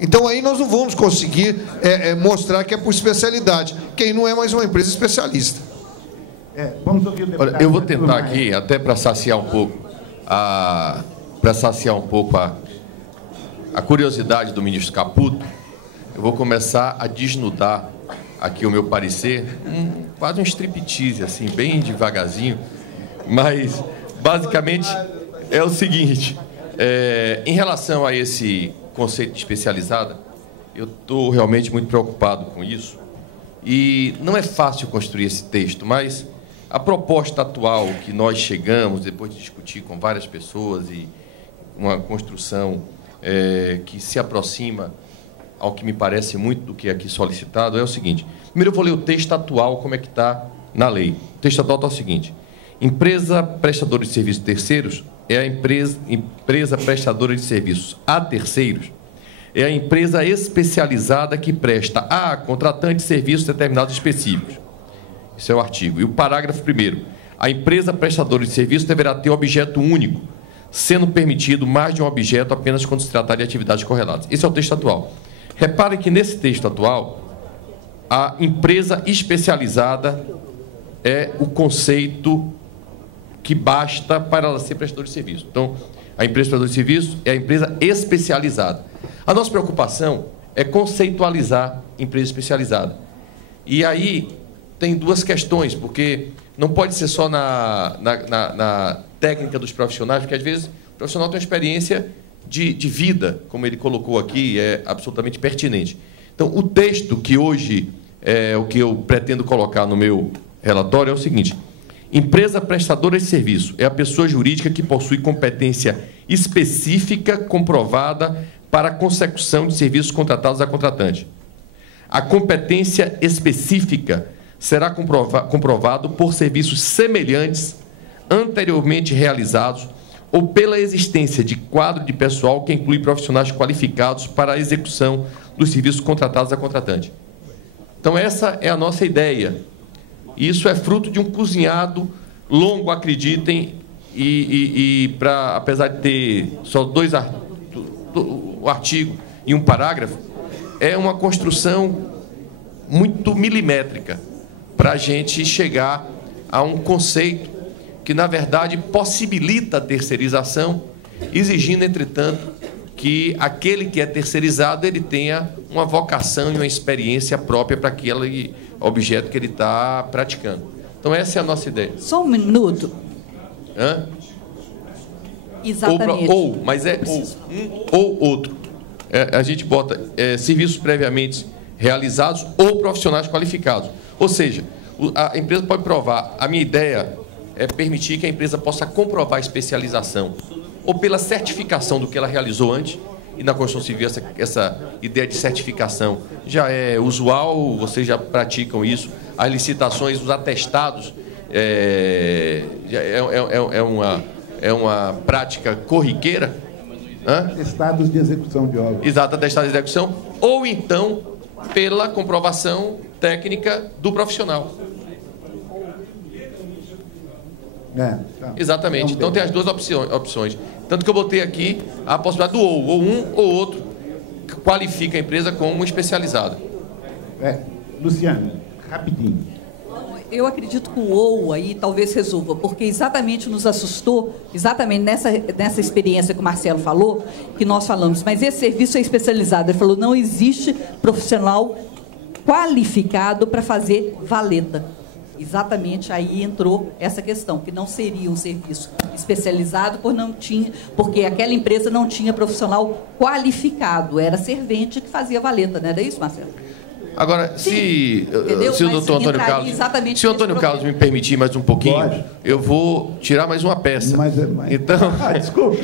Então, aí nós não vamos conseguir mostrar que é por especialidade. Quem não é mais uma empresa especialista. Vamos ouvir o deputado. Olha, eu vou tentar aqui, até para saciar um pouco a curiosidade do ministro Caputo, eu vou começar a desnudar aqui o meu parecer, quase um striptease, assim, bem devagarzinho, mas, basicamente, é o seguinte, em relação a esse conceito de especializada, eu estou realmente muito preocupado com isso, e não é fácil construir esse texto, mas a proposta atual que nós chegamos, depois de discutir com várias pessoas, e uma construção que se aproxima ao que me parece muito do que é aqui solicitado, é o seguinte. Primeiro eu vou ler o texto atual, como é que está na lei. O texto atual está o seguinte. Empresa prestadora de serviços terceiros é a empresa prestadora de serviços a terceiros, é a empresa especializada que presta a contratante serviços determinados específicos. Isso é o artigo. E o parágrafo 1º. A empresa prestadora de serviços deverá ter objeto único, sendo permitido mais de um objeto apenas quando se tratar de atividades correlatas. Esse é o texto atual. Reparem que, nesse texto atual, a empresa especializada é o conceito que basta para ela ser prestadora de serviço. Então, a empresa prestadora de serviço é a empresa especializada. A nossa preocupação é conceitualizar empresa especializada. E aí tem duas questões, porque não pode ser só na técnica dos profissionais, porque às vezes o profissional tem uma experiência de vida, como ele colocou aqui, é absolutamente pertinente. Então, o texto que hoje é o que eu pretendo colocar no meu relatório é o seguinte: empresa prestadora de serviço é a pessoa jurídica que possui competência específica comprovada para a consecução de serviços contratados a contratante. A competência específica será comprovado por serviços semelhantes anteriormente realizados ou pela existência de quadro de pessoal que inclui profissionais qualificados para a execução dos serviços contratados a contratante. Então, essa é a nossa ideia. Isso é fruto de um cozinhado longo, acreditem, apesar de ter só um artigo e um parágrafo, é uma construção muito milimétrica para a gente chegar a um conceito que, na verdade, possibilita a terceirização, exigindo, entretanto, que aquele que é terceirizado ele tenha uma vocação e uma experiência própria para aquele objeto que ele está praticando. Então, essa é a nossa ideia. Só um minuto. Hã? Exatamente. Mas é um ou outro. A gente bota serviços previamente realizados ou profissionais qualificados. Ou seja, a empresa pode provar. A minha ideia é permitir que a empresa possa comprovar a especialização ou pela certificação do que ela realizou antes. E na Constituição Civil essa ideia de certificação já é usual, vocês já praticam isso. As licitações, os atestados, é uma prática corriqueira. Atestados de execução de obras. Exato, atestados de execução. Ou então pela comprovação técnica do profissional. Exatamente. Então tem as duas opções. Tanto que eu botei aqui a possibilidade do ou um ou outro qualifica a empresa como especializada. Luciana, rapidinho. Eu acredito que o ou aí talvez resolva, porque exatamente nos assustou, exatamente nessa experiência que o Marcelo falou, que nós falamos, mas esse serviço é especializado. Ele falou, não existe profissional qualificado para fazer valeta. Exatamente aí entrou essa questão, que não seria um serviço especializado porque aquela empresa não tinha profissional qualificado, era servente que fazia valeta, não era isso, Marcelo? Agora, se o doutor Antônio Carlos me permitir mais um pouquinho, pode. Eu vou tirar mais uma peça. Então, desculpe.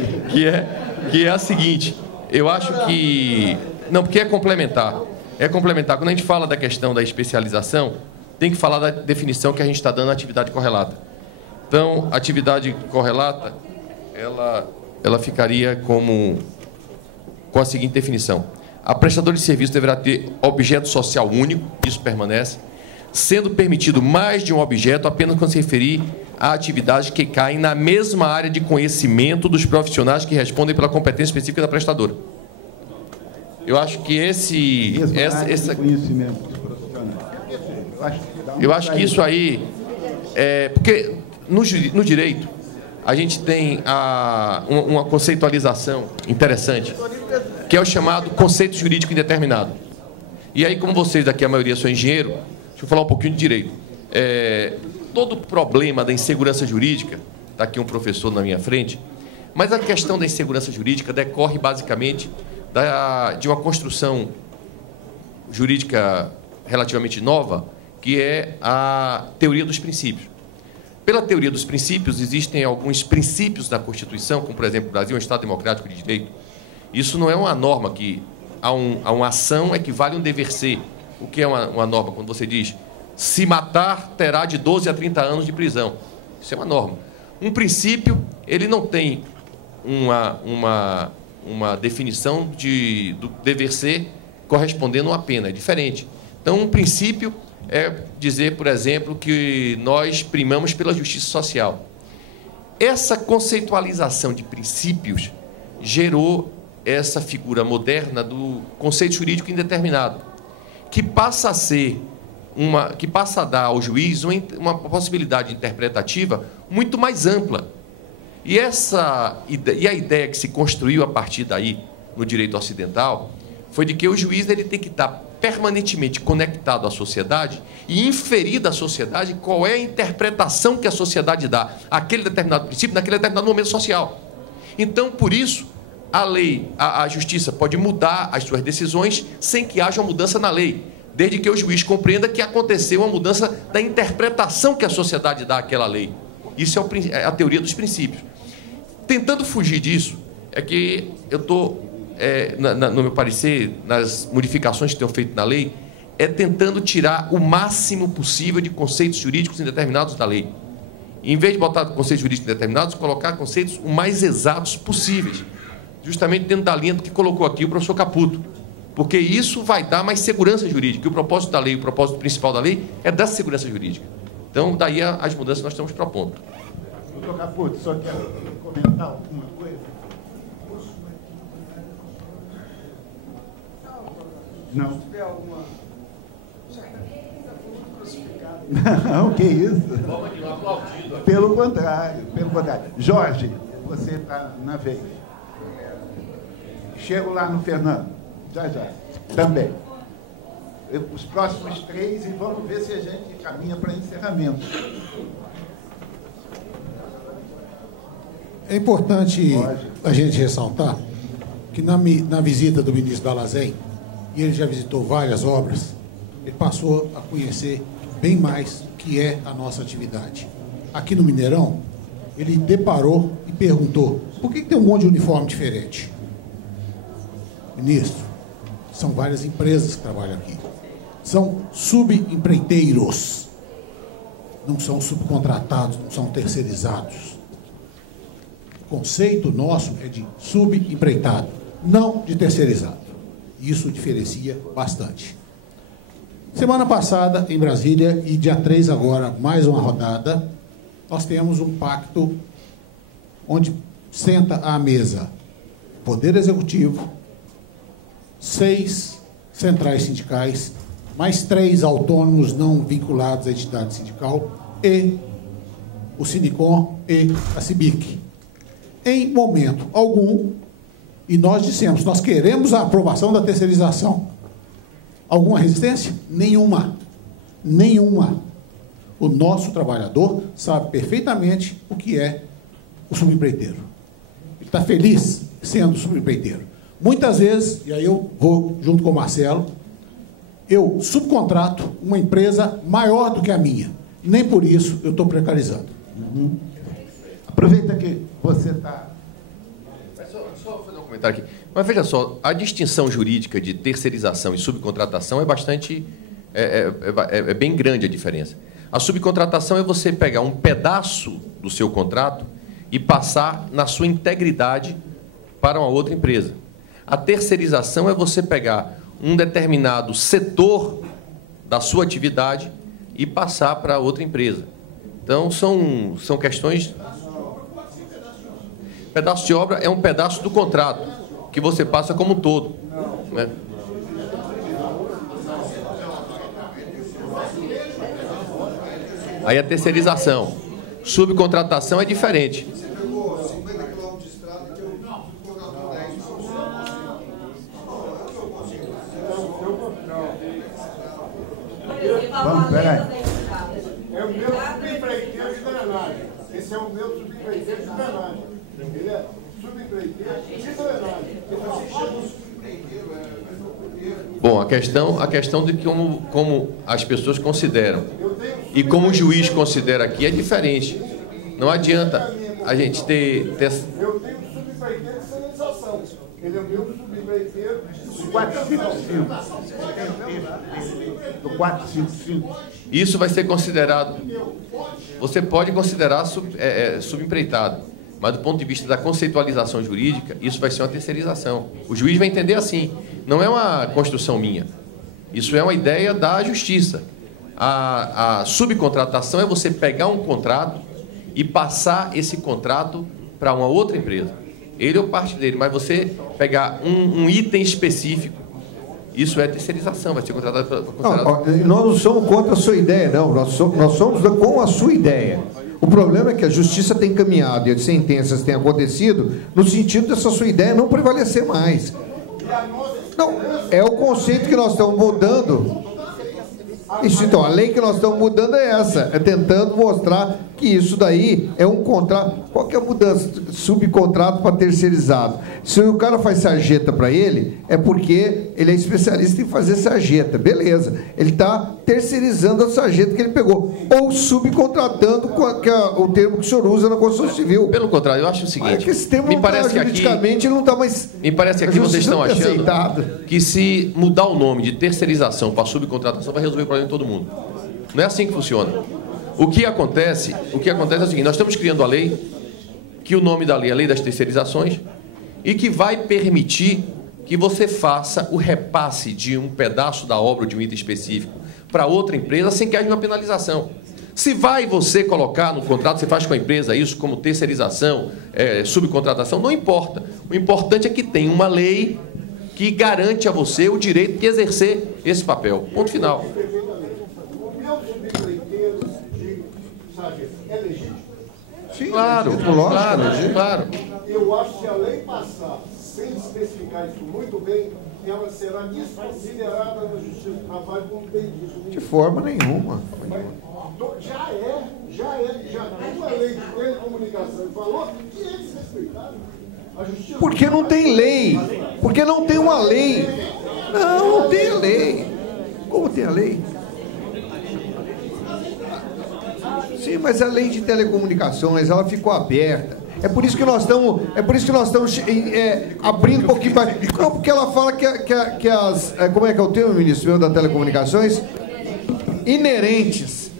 Que é a seguinte, eu acho que... Não, porque é complementar. É complementar. Quando a gente fala da questão da especialização, tem que falar da definição que a gente está dando à atividade correlata. Então, a atividade correlata, ela ficaria com a seguinte definição. A prestadora de serviço deverá ter objeto social único, isso permanece, sendo permitido mais de um objeto apenas quando se referir a atividades que caem na mesma área de conhecimento dos profissionais que respondem pela competência específica da prestadora. Eu acho que conhecimentos profissionais. Eu acho que isso aí... porque no direito, a gente tem uma conceitualização interessante, que é o chamado conceito jurídico indeterminado. E aí, como vocês daqui, a maioria são engenheiro, deixa eu falar um pouquinho de direito. Todo problema da insegurança jurídica, está aqui um professor na minha frente, mas a questão da insegurança jurídica decorre basicamente de uma construção jurídica relativamente nova, que é a teoria dos princípios. Pela teoria dos princípios, existem alguns princípios da Constituição, como, por exemplo, o Brasil é um Estado democrático de direito. Isso não é uma norma que a uma ação equivale a um dever ser. O que é uma norma? Quando você diz, se matar, terá de 12 a 30 anos de prisão. Isso é uma norma. Um princípio, ele não tem uma definição do dever ser correspondendo a uma pena. É diferente. Então, um princípio é dizer, por exemplo, que nós primamos pela justiça social. Essa conceitualização de princípios gerou essa figura moderna do conceito jurídico indeterminado, que passa a dar ao juiz uma possibilidade interpretativa muito mais ampla. E a ideia que se construiu a partir daí no direito ocidental foi de que o juiz ele tem que estar permanentemente conectado à sociedade e inferir da sociedade qual é a interpretação que a sociedade dá àquele determinado princípio naquele determinado momento social. Então, por isso, a lei, a justiça pode mudar as suas decisões sem que haja uma mudança na lei, desde que o juiz compreenda que aconteceu uma mudança da interpretação que a sociedade dá àquela lei. Isso é a teoria dos princípios. Tentando fugir disso, é que eu estou, no meu parecer, nas modificações que tenho feito na lei, tentando tirar o máximo possível de conceitos jurídicos indeterminados da lei. Em vez de botar conceitos jurídicos indeterminados, colocar conceitos o mais exatos possíveis, justamente dentro da linha que colocou aqui o professor Caputo, porque isso vai dar mais segurança jurídica. E o propósito da lei, o propósito principal da lei é dar segurança jurídica. Então, daí as mudanças que nós estamos propondo. Doutor Caputo, só quero comentar alguma coisa? Não. Não, que isso? Pelo contrário, pelo contrário. Jorge, você está na vez. Chego lá no Fernando, já. Também. Os próximos 3 e vamos ver se a gente caminha para encerramento. É importante a gente ressaltar que na visita do ministro Dall'Azen, e ele já visitou várias obras, ele passou a conhecer bem mais o que é a nossa atividade. Aqui no Mineirão, ele deparou e perguntou, por que tem um monte de uniforme diferente? Ministro, são várias empresas que trabalham aqui. São subempreiteiros. Não são subcontratados, não são terceirizados. O conceito nosso é de subempreitado, não de terceirizado. Isso diferencia bastante. Semana passada, em Brasília, e dia 3 agora, mais uma rodada, nós temos um pacto onde senta à mesa Poder Executivo, 6 centrais sindicais, mais 3 autônomos não vinculados à entidade sindical, e o Sindicom e a CIBIC. Em momento algum, e nós dissemos, nós queremos a aprovação da terceirização. Alguma resistência? Nenhuma. Nenhuma. O nosso trabalhador sabe perfeitamente o que é o subempreiteiro. Ele está feliz sendo subempreiteiro. Muitas vezes, e aí eu vou junto com o Marcelo, eu subcontrato uma empresa maior do que a minha. Nem por isso eu estou precarizando. Uhum. Aproveita que você está... Só fazer um comentário aqui. Mas veja só, a distinção jurídica de terceirização e subcontratação é bastante... É bem grande a diferença. A subcontratação é você pegar um pedaço do seu contrato e passar na sua integridade para uma outra empresa. A terceirização é você pegar um determinado setor da sua atividade e passar para outra empresa. Então, são questões... Pedaço de obra é um pedaço do contrato, que você passa como um todo. né? Aí a terceirização. Subcontratação é diferente. Vamos, peraí. É o meu subempreiteiro de drenagem. Esse é o meu subempreiteiro de drenagem. Ele é subempreiteiro de drenagem. Bom, a questão de como as pessoas consideram e como o juiz considera aqui é diferente. Não adianta a gente ter... Eu tenho subempreiteiro de sinalização. Ele é o meu subempreiteiro de 455. Do 455. Isso vai ser considerado... Você pode considerar subempreitado, mas do ponto de vista da conceitualização jurídica, isso vai ser uma terceirização. O juiz vai entender assim. Não é uma construção minha. Isso é uma ideia da justiça. A subcontratação é você pegar um contrato e passar esse contrato para uma outra empresa. Ele ou parte dele, mas você pegar um item específico, isso é terceirização, vai ser contratado para... Nós não somos contra a sua ideia, não. Nós somos com a sua ideia. O problema é que a justiça tem caminhado e as sentenças têm acontecido no sentido dessa sua ideia não prevalecer mais. Não, é o conceito que nós estamos mudando. Isso, então, a lei que nós estamos mudando é essa, é tentando mostrar que isso daí é um contrato. Qual que é a mudança? Subcontrato para terceirizado. Se o cara faz sarjeta para ele, é porque ele é especialista em fazer sarjeta, beleza. Ele está terceirizando a sarjeta que ele pegou, ou subcontratando, que é o termo que o senhor usa na Constituição Civil. Pelo contrário, eu acho o seguinte... Mas que esse termo me parece que juridicamente ele não está mais... Me parece que aqui vocês estão achando aceitado. Que se mudar o nome de terceirização para subcontratação vai resolver o problema de todo mundo. Não é assim que funciona. O que acontece é o seguinte, nós estamos criando a lei, que o nome da lei é a Lei das Terceirizações, e que vai permitir que você faça o repasse de um pedaço da obra ou de um item específico para outra empresa sem que haja uma penalização. Se vai você colocar no contrato, você faz com a empresa isso como terceirização, subcontratação, não importa. O importante é que tem uma lei que garante a você o direito de exercer esse papel. Ponto final. É legítimo? Sim, claro, claro. Eu acho que se a lei passar sem especificar isso muito bem, ela será desconsiderada na Justiça do Trabalho como bem disso. De forma nenhuma. Já tem uma lei de telecomunicação e falou que eles respeitaram. Porque não tem lei. Porque não tem uma lei. Não tem lei. Como tem a lei? Sim, mas a lei de telecomunicações, ela ficou aberta. É por isso que nós estamos abrindo um pouquinho mais. Não, porque ela fala que as... Como é que é o termo, ministro, da telecomunicações? Inerentes.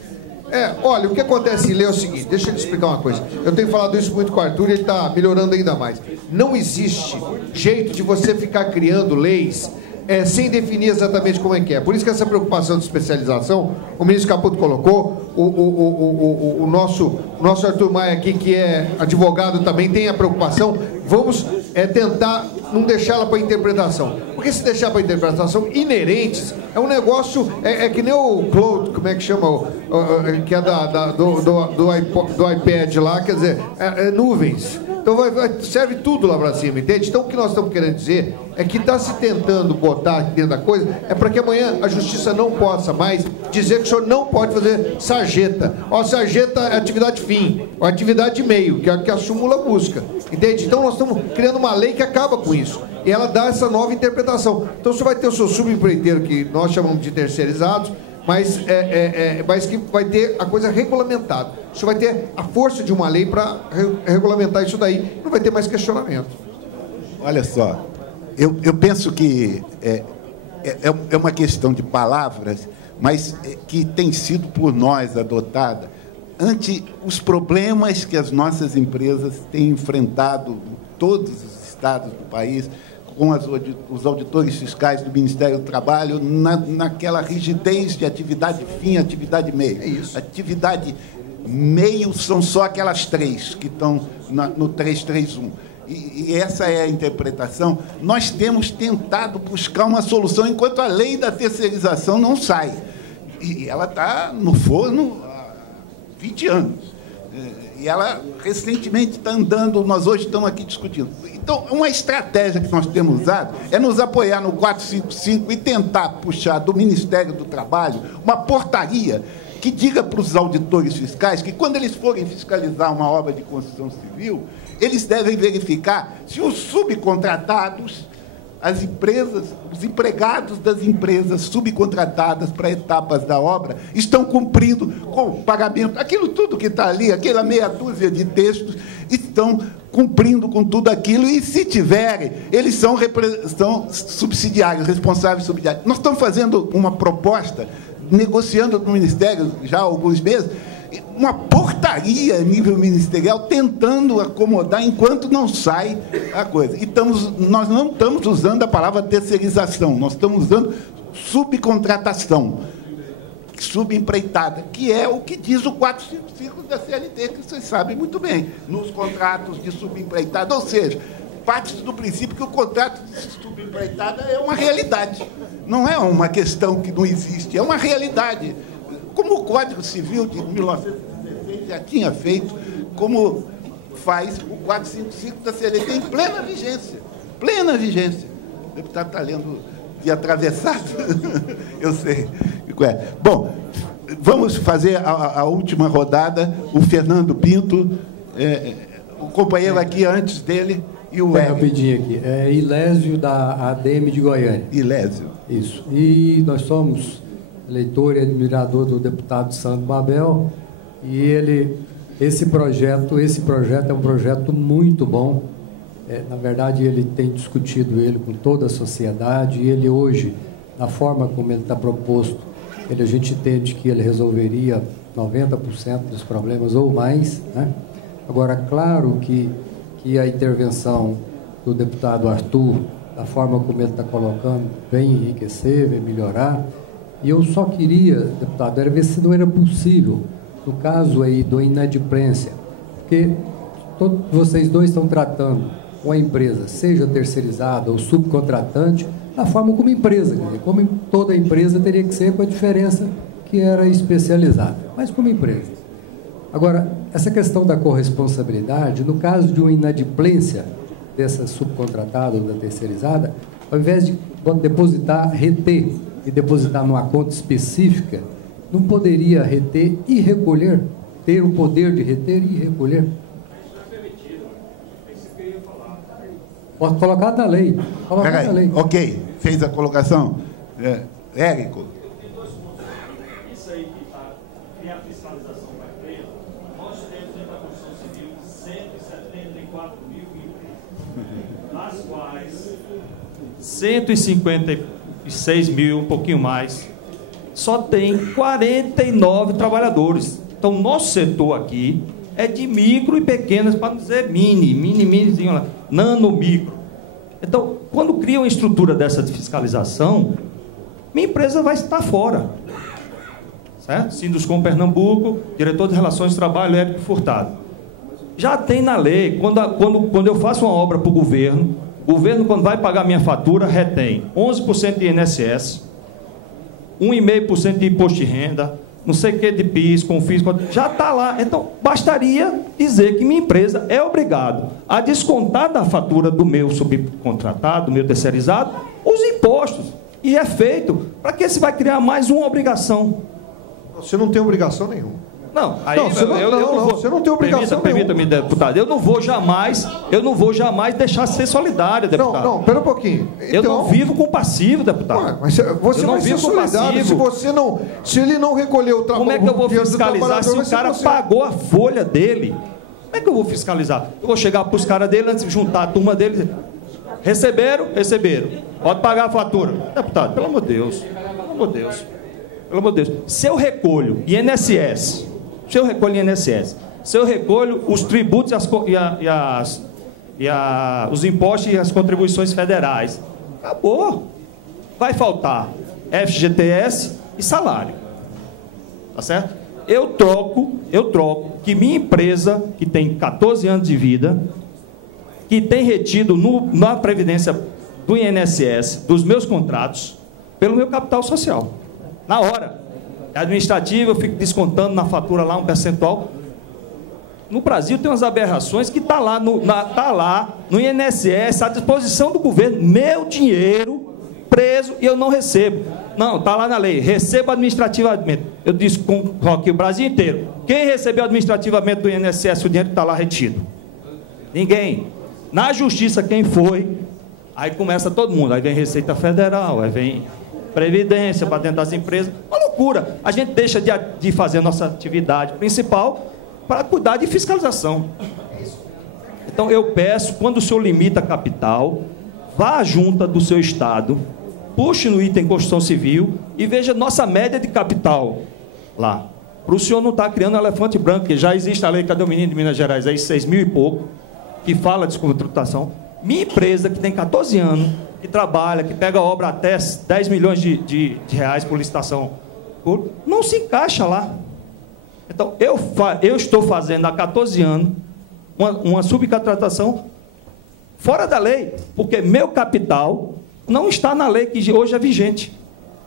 Olha, o que acontece em lei é o seguinte, deixa eu te explicar uma coisa. Eu tenho falado isso muito com o Arthur e ele está melhorando ainda mais. Não existe jeito de você ficar criando leis sem definir exatamente como é que é. Por isso que essa preocupação de especialização, o ministro Caputo colocou, o nosso Arthur Maia aqui, que é advogado, também tem a preocupação. Vamos tentar não deixá-la para interpretação. Porque se deixar para interpretação, inerentes, é um negócio, que nem o cloud, como é que chama, que é do iPad lá, quer dizer, nuvens. Então serve tudo lá para cima, entende? Então o que nós estamos querendo dizer é que está se tentando botar dentro da coisa, é para que amanhã a justiça não possa mais dizer que o senhor não pode fazer sarjeta. Sarjeta é atividade fim, ou atividade meio, que é a súmula busca, entende? Então nós estamos criando uma lei que acaba com isso. E ela dá essa nova interpretação. Então você vai ter o seu subempreiteiro, que nós chamamos de terceirizados, mas que vai ter a coisa regulamentada. Você vai ter a força de uma lei para regulamentar isso daí. Não vai ter mais questionamento. Olha só, eu penso que é uma questão de palavras, mas que tem sido por nós adotada ante os problemas que as nossas empresas têm enfrentado em todos os estados do país, com os auditores fiscais do Ministério do Trabalho, naquela rigidez de atividade fim, atividade meio. É isso. Atividade meio são só aquelas três que estão no 331. e essa é a interpretação, nós temos tentado buscar uma solução enquanto a lei da terceirização não sai. E ela está no forno há 20 anos. E ela recentemente está andando, nós hoje estamos aqui discutindo. Então, uma estratégia que nós temos usado é nos apoiar no 455 e tentar puxar do Ministério do Trabalho uma portaria que diga para os auditores fiscais que, quando eles forem fiscalizar uma obra de construção civil, eles devem verificar se os subcontratados, as empresas, os empregados das empresas subcontratadas para etapas da obra estão cumprindo com o pagamento. Aquilo tudo que está ali, aquela meia dúzia de textos, estão cumprindo com tudo aquilo, e, se tiverem, eles são subsidiários, responsáveis subsidiários. Nós estamos fazendo uma proposta, negociando no Ministério já há alguns meses, uma portaria a nível ministerial, tentando acomodar enquanto não sai a coisa. E nós não estamos usando a palavra terceirização, nós estamos usando subcontratação, subempreitada, que é o que diz o 455 da CLT, que vocês sabem muito bem, nos contratos de subempreitada, ou seja, parte do princípio que o contrato de subempreitada é uma realidade, não é uma questão que não existe, é uma realidade. Como o Código Civil de 1916 já tinha feito, como faz o 455 da CLT em plena vigência. Plena vigência. O deputado está lendo de atravessado, eu sei. Bom, vamos fazer a última rodada. O Fernando Pinto, o companheiro aqui antes dele, e o Hélio. Rapidinho aqui. Ilésio, da ADM de Goiânia. Ilésio. Isso. E nós somos eleitor e admirador do deputado Sandro Babel, e esse projeto é um projeto muito bom. Na verdade, ele tem discutido ele com toda a sociedade, e ele hoje, na forma como ele está proposto, a gente entende que ele resolveria 90% dos problemas ou mais, né? Agora, claro que a intervenção do deputado Arthur, da forma como ele está colocando, vem enriquecer, vem melhorar. E eu só queria, deputado, era ver se não era possível, no caso aí da inadimplência, porque vocês dois estão tratando uma empresa, seja terceirizada ou subcontratante, da forma como empresa, quer dizer, como toda empresa teria que ser, com a diferença que era especializada, mas como empresa. Agora, essa questão da corresponsabilidade, no caso de uma inadimplência dessa subcontratada ou da terceirizada, ao invés de reter e depositar numa conta específica, não poderia reter e recolher, ter o poder de reter e recolher? Pode colocar na lei. Colocar na lei. Ok, fez a colocação. Érico. Isso aí que tem a fiscalização para a empresa, nós temos dentro da Constituição Civil 174 mil empresas, das quais 156 mil, um pouquinho mais, só tem 49 trabalhadores. Então, nosso setor aqui é de micro e pequenas, para não dizer minizinho lá, nano, micro. Então, quando cria uma estrutura dessa de fiscalização, minha empresa vai estar fora. Certo? Sinduscom Pernambuco, diretor de Relações de Trabalho, Érico Furtado. Já tem na lei, quando eu faço uma obra para o governo, quando vai pagar minha fatura, retém 11% de INSS, 1,5% de imposto de renda, não sei o que de PIS, CONFIS, já está lá. Então, bastaria dizer que minha empresa é obrigada a descontar da fatura do meu subcontratado, do meu terceirizado, os impostos. E é feito. Para que você vai criar mais uma obrigação? Você não tem obrigação nenhuma. Não, aí você não tem obrigação. Permita-me, deputado, eu não vou jamais deixar de ser solidário, deputado. Não, pera um pouquinho. Então, eu não vivo com passivo, deputado. Mas você não vive com passivo. Se ele não recolheu o trabalho. Como é que eu vou fiscalizar se o cara pagou a folha dele? Como é que eu vou fiscalizar? Eu vou chegar para os caras dele, antes de juntar a turma dele, dizer, receberam. Pode pagar a fatura. Deputado, pelo amor de Deus. Se eu recolho INSS, se eu recolho os tributos os impostos e as contribuições federais, acabou. Vai faltar FGTS e salário. Tá certo? Eu troco que minha empresa, que tem 14 anos de vida, que tem retido na Previdência do INSS, dos meus contratos, pelo meu capital social. Na hora. É administrativa, eu fico descontando na fatura lá um percentual. No Brasil tem umas aberrações que está lá no INSS, à disposição do governo, meu dinheiro preso e eu não recebo. Não, está lá na lei, recebo administrativamente. Eu disse com aqui o Brasil inteiro. Quem recebeu administrativamente do INSS o dinheiro que está lá retido? Ninguém. Na justiça, quem foi? Aí começa todo mundo. Aí vem Receita Federal, aí vem Previdência para dentro das empresas. Uma loucura. A gente deixa de fazer a nossa atividade principal para cuidar de fiscalização. Então, eu peço, quando o senhor limita a capital, vá à junta do seu estado, puxe no item Construção Civil e veja nossa média de capital lá. Para o senhor não estar criando um elefante branco, que já existe a lei, cadê o menino de Minas Gerais, aí 6.000 e pouco, que fala de tributação. Minha empresa, que tem 14 anos, que trabalha, que pega obra até 10 milhões de reais por licitação, não se encaixa lá. Então, eu estou fazendo há 14 anos uma subcontratação fora da lei, porque meu capital não está na lei que hoje é vigente.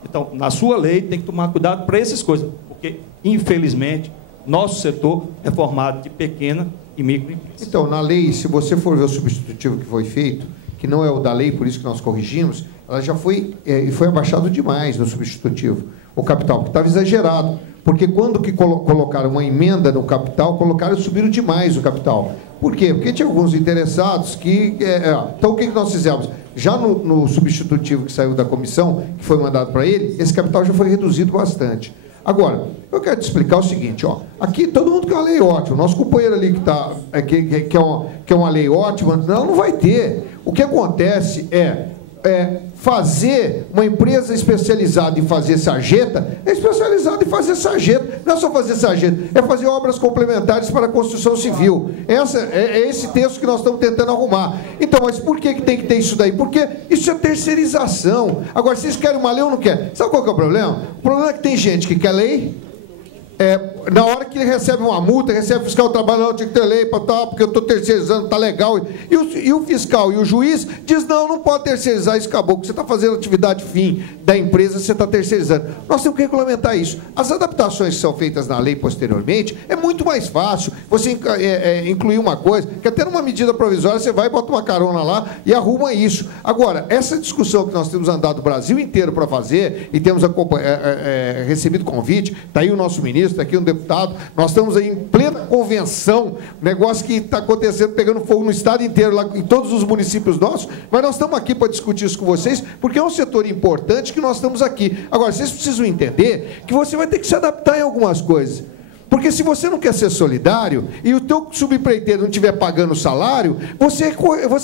Então, na sua lei, tem que tomar cuidado para essas coisas, porque, infelizmente, nosso setor é formado de pequena e microempresa. Então, na lei, se você for ver o substitutivo que foi feito, que não é o da lei, por isso que nós corrigimos, ela já foi abaixado demais no substitutivo, o capital, porque estava exagerado. Porque quando que colocaram uma emenda no capital, subiram demais o capital. Por quê? Porque tinha alguns interessados que... então, o que nós fizemos? Já no substitutivo que saiu da comissão, que foi mandado para ele, esse capital já foi reduzido bastante. Agora, eu quero te explicar o seguinte, ó. Aqui todo mundo quer uma lei ótima. Nosso companheiro ali que é uma lei ótima, não vai ter. O que acontece é fazer uma empresa especializada em fazer sarjeta, é especializada em fazer sarjeta. Não é só fazer sarjeta, é fazer obras complementares para a construção civil. É esse texto que nós estamos tentando arrumar. Então, mas por que tem que ter isso daí? Porque isso é terceirização. Agora, vocês querem uma lei ou não querem? Sabe qual que é o problema? O problema é que tem gente que quer lei, na hora que ele recebe uma multa, recebe o fiscal trabalhando, tinha que ter lei para tal, porque eu estou terceirizando, está legal. E o fiscal e o juiz diz, não pode terceirizar, isso acabou, porque você está fazendo atividade fim da empresa, você está terceirizando. Nós temos que regulamentar isso. As adaptações que são feitas na lei posteriormente, é muito mais fácil você incluir uma coisa, que até numa medida provisória você vai e bota uma carona lá e arruma isso. Agora, essa discussão que nós temos andado o Brasil inteiro para fazer, e temos recebido convite, está aí o nosso ministro, está aqui um deputado, nós estamos aí em plena convenção, negócio que está acontecendo, pegando fogo no estado inteiro, lá em todos os municípios nossos, mas nós estamos aqui para discutir isso com vocês, porque é um setor importante que nós estamos aqui. Agora, vocês precisam entender que você vai ter que se adaptar em algumas coisas. Porque se você não quer ser solidário e o teu subempreiteiro não estiver pagando o salário, você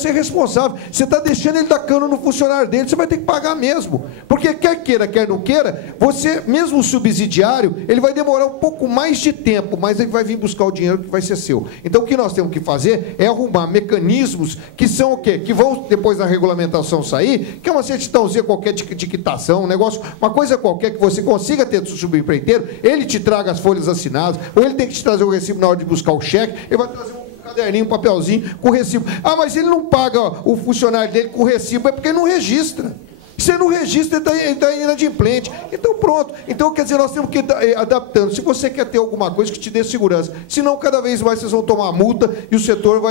é responsável. Você está deixando ele dar cano no funcionário dele, você vai ter que pagar mesmo. Porque quer queira, quer não queira, você, mesmo o subsidiário, ele vai demorar um pouco mais de tempo, mas ele vai vir buscar o dinheiro que vai ser seu. Então, o que nós temos que fazer é arrumar mecanismos que são o quê? Que vão, depois da regulamentação sair, que é uma certidãozinha qualquer de quitação, um negócio, uma coisa qualquer que você consiga ter do seu subempreiteiro, ele te traga as folhas assinadas, ou ele tem que te trazer o recibo na hora de buscar o cheque, ele vai trazer um caderninho, um papelzinho com o recibo. Ah, mas ele não paga o funcionário dele com o recibo, é porque ele não registra. Se ele não registra, ele está inadimplente. Então, pronto. Então, quer dizer, nós temos que ir adaptando. Se você quer ter alguma coisa que te dê segurança. Senão, cada vez mais vocês vão tomar multa e o setor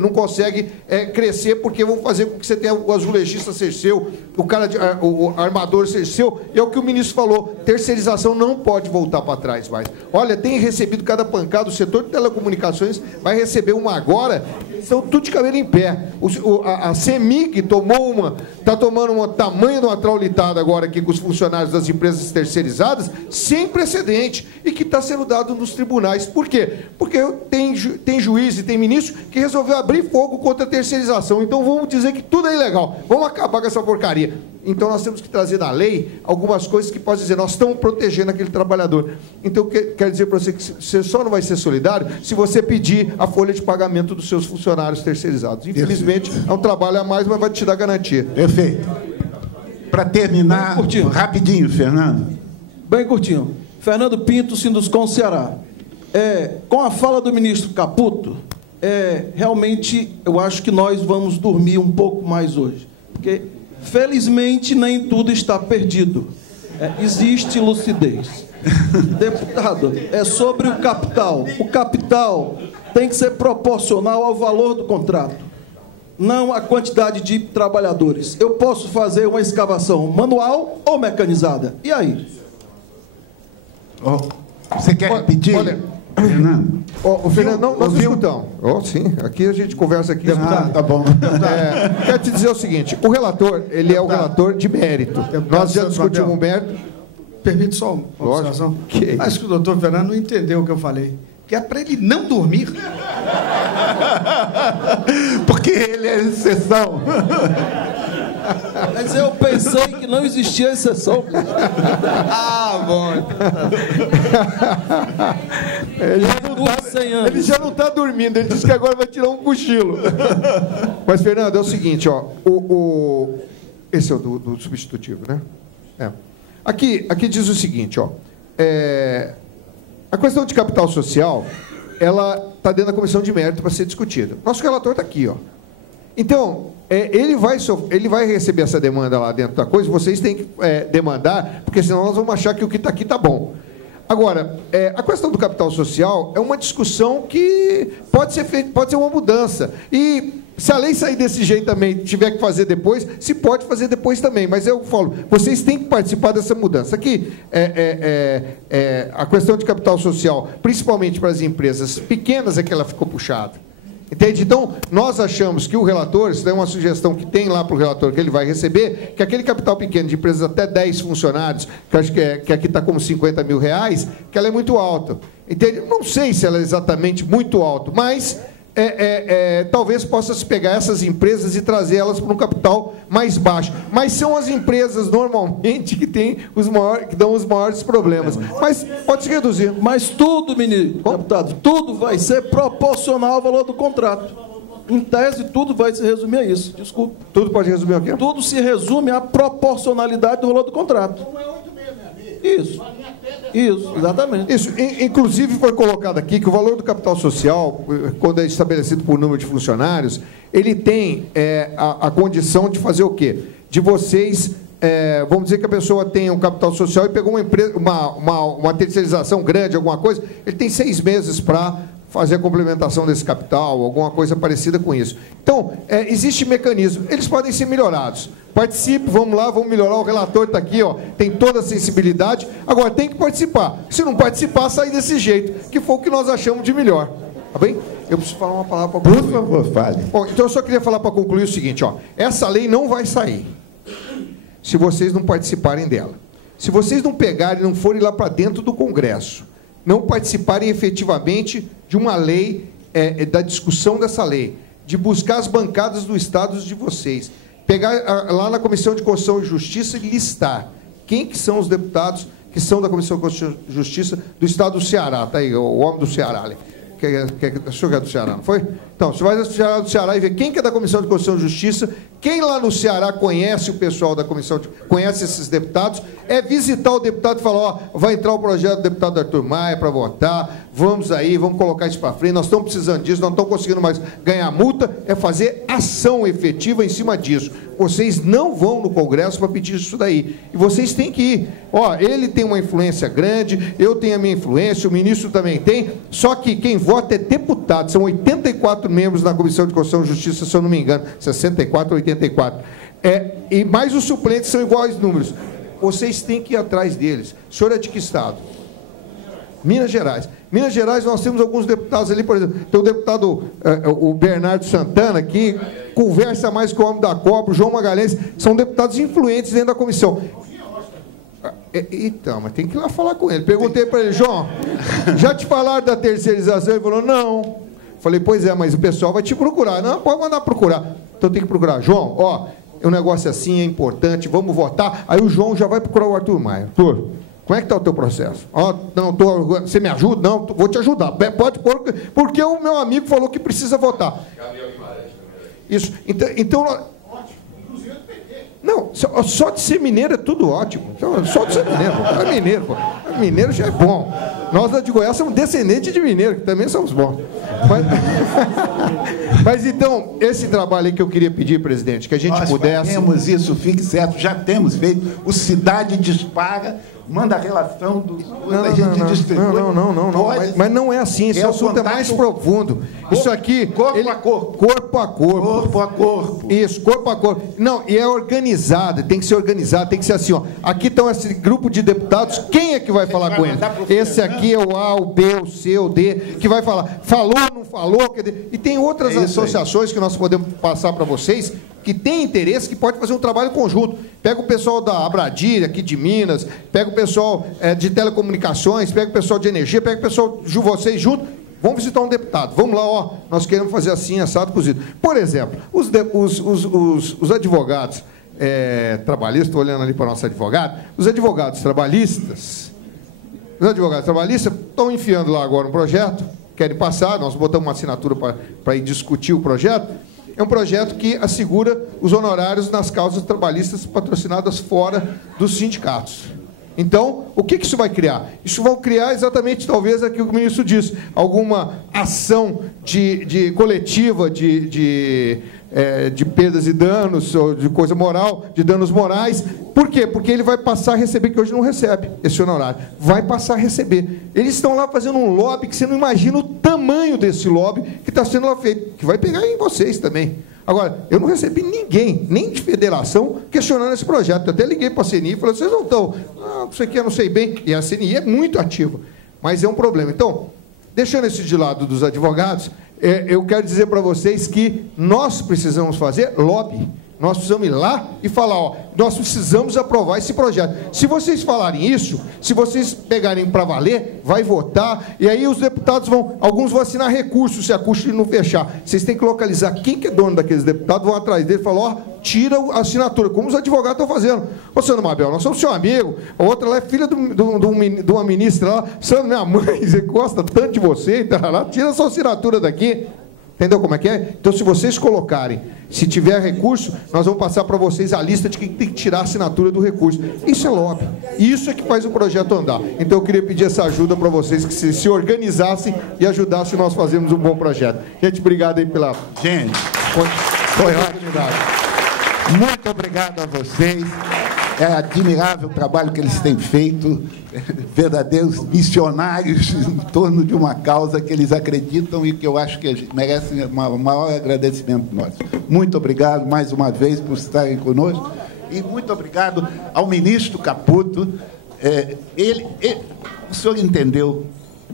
não consegue crescer, porque vão fazer com que você tenha o azulejista ser seu, o armador ser seu. E é o que o ministro falou, terceirização não pode voltar para trás mais. Olha, tem recebido cada pancada, o setor de telecomunicações vai receber uma agora, estão tudo de cabelo em pé. A CEMIG está tomando uma tamanho de uma traulitada agora aqui com os funcionários das empresas terceirizadas, sem precedente, e que está sendo dado nos tribunais. Por quê? Porque tem juiz e tem ministro que resolveu abrir fogo contra a terceirização. Então vamos dizer que tudo é ilegal. Vamos acabar com essa porcaria. Então nós temos que trazer na lei algumas coisas que podem dizer, nós estamos protegendo aquele trabalhador. Então quero dizer para você que você só não vai ser solidário se você pedir a folha de pagamento dos seus funcionários terceirizados. Infelizmente, é um trabalho a mais, mas vai te dar garantia. Perfeito. Para terminar, rapidinho, Fernando. Bem curtinho. Fernando Pinto, Sinduscom, Ceará. Com a fala do ministro Caputo, realmente, eu acho que nós vamos dormir um pouco mais hoje. Porque, felizmente, nem tudo está perdido. Existe lucidez. Deputado, é sobre o capital. O capital tem que ser proporcional ao valor do contrato, não à quantidade de trabalhadores. Eu posso fazer uma escavação manual ou mecanizada. E aí? Você quer repetir? Olha, Fernando. Fernando, nós escutamos. Sim, aqui a gente conversa aqui. Tá bom. Quero te dizer o seguinte, o relator, ele é o relator de mérito. Nós já discutimos o mérito. Permite só uma observação? Acho que o doutor Fernando não entendeu o que eu falei. Que é para ele não dormir. Porque ele é exceção. Mas eu pensei que não existia exceção. Bom. Ele já não está dormindo, ele disse que agora vai tirar um cochilo. Mas, Fernando, é o seguinte, ó, esse é o do substitutivo, né? Aqui diz o seguinte, ó, a questão de capital social, ela está dentro da comissão de mérito para ser discutida. Nosso relator está aqui, ó. Então, ele vai receber essa demanda lá dentro da coisa, vocês têm que demandar, porque senão nós vamos achar que o que está aqui está bom. Agora, a questão do capital social é uma discussão que pode ser feita, pode ser uma mudança. E se a lei sair desse jeito também, tiver que fazer depois, se pode fazer depois também. Mas eu falo, vocês têm que participar dessa mudança. Aqui, a questão de capital social, principalmente para as empresas pequenas, é que ela ficou puxada. Entende? Então, nós achamos que o relator, isso é uma sugestão que tem lá para o relator que ele vai receber, que aquele capital pequeno de empresas até 10 funcionários, que acho que aqui está como R$50 mil, que ela é muito alta. Entende? Não sei se ela é exatamente muito alta, mas talvez possa se pegar essas empresas e trazer elas para um capital mais baixo. Mas são as empresas, normalmente, que dão os maiores problemas. Mas pode se reduzir. Mas tudo, deputado, tudo vai ser proporcional ao valor do contrato. Em tese, tudo vai se resumir a isso. Desculpe. Tudo pode resumir o quê? Tudo se resume à proporcionalidade do valor do contrato. Isso. Isso, exatamente. Isso, inclusive foi colocado aqui que o valor do capital social, quando é estabelecido por número de funcionários, ele tem a condição de fazer o quê? De vocês, vamos dizer que a pessoa tem um capital social e pegou uma empresa, uma terceirização grande, alguma coisa, ele tem 6 meses para fazer a complementação desse capital, alguma coisa parecida com isso. Então, existe mecanismo, eles podem ser melhorados. Participe, vamos lá, vamos melhorar, o relator está aqui, ó, tem toda a sensibilidade, agora tem que participar. Se não participar, sair desse jeito, que foi o que nós achamos de melhor. Tá bem? Eu preciso falar uma palavra para concluir. Por favor, fale. Bom, então eu só queria falar para concluir o seguinte, ó, essa lei não vai sair se vocês não participarem dela. Se vocês não pegarem, não forem lá para dentro do Congresso, não participarem efetivamente de uma lei, da discussão dessa lei, de buscar as bancadas do Estado de vocês, pegar lá na Comissão de Constituição e Justiça e listar quem que são os deputados que são da Comissão de Constituição e Justiça do Estado do Ceará. Está aí, o homem do Ceará ali. O senhor é do Ceará, não foi? Então, você vai do Ceará e vê quem que é da Comissão de Constituição e Justiça, quem lá no Ceará conhece o pessoal da Comissão, conhece esses deputados, visitar o deputado e falar, ó, vai entrar o projeto do deputado Arthur Maia para votar, vamos aí, vamos colocar isso para frente, nós estamos precisando disso, não estamos conseguindo mais ganhar multa, fazer ação efetiva em cima disso. Vocês não vão no Congresso para pedir isso daí. E vocês têm que ir. Ó, ele tem uma influência grande, eu tenho a minha influência, o ministro também tem, só que quem vota é deputado, são 84 membros na Comissão de Constituição e Justiça, se eu não me engano, 64 ou 84. E mais os suplentes são iguais números. Vocês têm que ir atrás deles. O senhor é de que estado? Minas Gerais. Minas Gerais, nós temos alguns deputados ali, por exemplo, tem o deputado o Bernardo Santana, que conversa mais com o homem da Copa, o João Magalhães, são deputados influentes dentro da comissão. Então, mas tem que ir lá falar com ele. Perguntei para ele, João, já te falaram da terceirização? Ele falou, não. Falei, pois é, mas o pessoal vai te procurar. Não, pode mandar procurar. Então tem que procurar. João, ó, é um negócio assim, é importante, vamos votar. Aí o João já vai procurar o Arthur Maia. Arthur, como é que está o teu processo? Ó, não, você me ajuda? Não, vou te ajudar. Pode pôr, porque o meu amigo falou que precisa votar. Isso. Então Não, só de ser mineiro é tudo ótimo. Só de ser mineiro. É mineiro, pô. Mineiro já é bom. Nós lá de Goiás somos descendentes de mineiro, que também somos bons. Mas então, esse trabalho aí que eu queria pedir, presidente, que a gente pudesse... Nós fazemos isso, fique certo, já temos feito. O Cidade Dispara, manda a relação do... a gente distribui. Não. Mas não é assim, esse assunto é mais profundo. Isso aqui... Corpo a corpo. Corpo a corpo. Corpo a corpo. Isso, corpo a corpo. Não, e é organizado, tem que ser organizado, tem que ser assim, ó. Aqui estão esse grupo de deputados, quem é que vai falar com eles? Esse aqui é o A, o B, o C, o D, que vai falar. Falou, não falou? E tem outras associações que nós podemos passar para vocês, que tem interesse, que pode fazer um trabalho conjunto. Pega o pessoal da Abradir, aqui de Minas, pega o pessoal de telecomunicações, pega o pessoal de energia, pega o pessoal de vocês juntos. Vamos visitar um deputado. Vamos lá, ó. Nós queremos fazer assim, assado, cozido. Por exemplo, os advogados trabalhistas, estou olhando ali para o nosso advogado, os advogados trabalhistas estão enfiando lá agora um projeto, querem passar, nós botamos uma assinatura para ir discutir o projeto. É um projeto que assegura os honorários nas causas trabalhistas patrocinadas fora dos sindicatos. Então, o que isso vai criar? Isso vai criar exatamente, talvez, aquilo que o ministro disse, alguma ação coletiva de perdas e danos, ou de coisa moral, de danos morais. Por quê? Porque ele vai passar a receber, que hoje não recebe esse honorário. Vai passar a receber. Eles estão lá fazendo um lobby que você não imagina o tamanho desse lobby que está sendo lá feito, que vai pegar em vocês também. Agora, eu não recebi ninguém, nem de federação, questionando esse projeto. Eu até liguei para a CNI e falei, vocês não estão, isso aqui eu não sei bem. E a CNI é muito ativa, mas é um problema. Então, deixando isso de lado dos advogados, eu quero dizer para vocês que nós precisamos fazer lobby. Nós precisamos ir lá e falar, ó, nós precisamos aprovar esse projeto. Se vocês falarem isso, se vocês pegarem para valer, vai votar, e aí os deputados alguns vão assinar recurso se a CUST não fechar. Vocês têm que localizar quem que é dono daqueles deputados, vão atrás dele e falar, ó, tira a assinatura, como os advogados estão fazendo. Ô, Sandro Mabel, nós somos seu amigo, a outra lá é filha de uma ministra lá, Sandro, minha mãe, você gosta tanto de você, tá lá, tira a sua assinatura daqui. Entendeu como é que é? Então, se vocês colocarem, se tiver recurso, nós vamos passar para vocês a lista de quem tem que tirar a assinatura do recurso. Isso é lobby. Isso é que faz o projeto andar. Então, eu queria pedir essa ajuda para vocês, que se organizassem e ajudassem nós fazermos um bom projeto. Gente, obrigado aí pela... Gente, foi oportunidade. Muito obrigado a vocês. É admirável o trabalho que eles têm feito, verdadeiros missionários em torno de uma causa que eles acreditam e que eu acho que merece um maior agradecimento nosso. Muito obrigado mais uma vez por estarem conosco e muito obrigado ao ministro Caputo. O senhor entendeu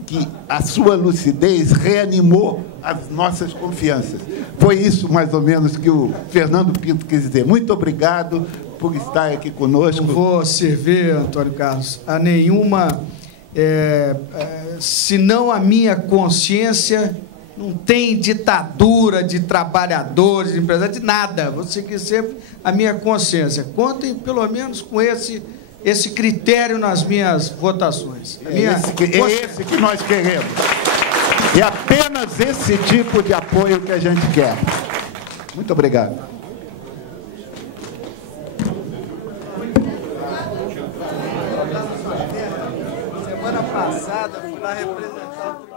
que a sua lucidez reanimou as nossas confianças. Foi isso, mais ou menos, que o Fernando Pinto quis dizer. Muito obrigado por estar aqui conosco. Não vou servir, Antônio Carlos, a nenhuma... senão a minha consciência. Não tem ditadura de trabalhadores, de empresários, de nada. Vou seguir sempre a minha consciência. Contem, pelo menos, com esse critério nas minhas votações. Esse que nós queremos. É apenas esse tipo de apoio que a gente quer. Muito obrigado. Semana passada, fui lá representar...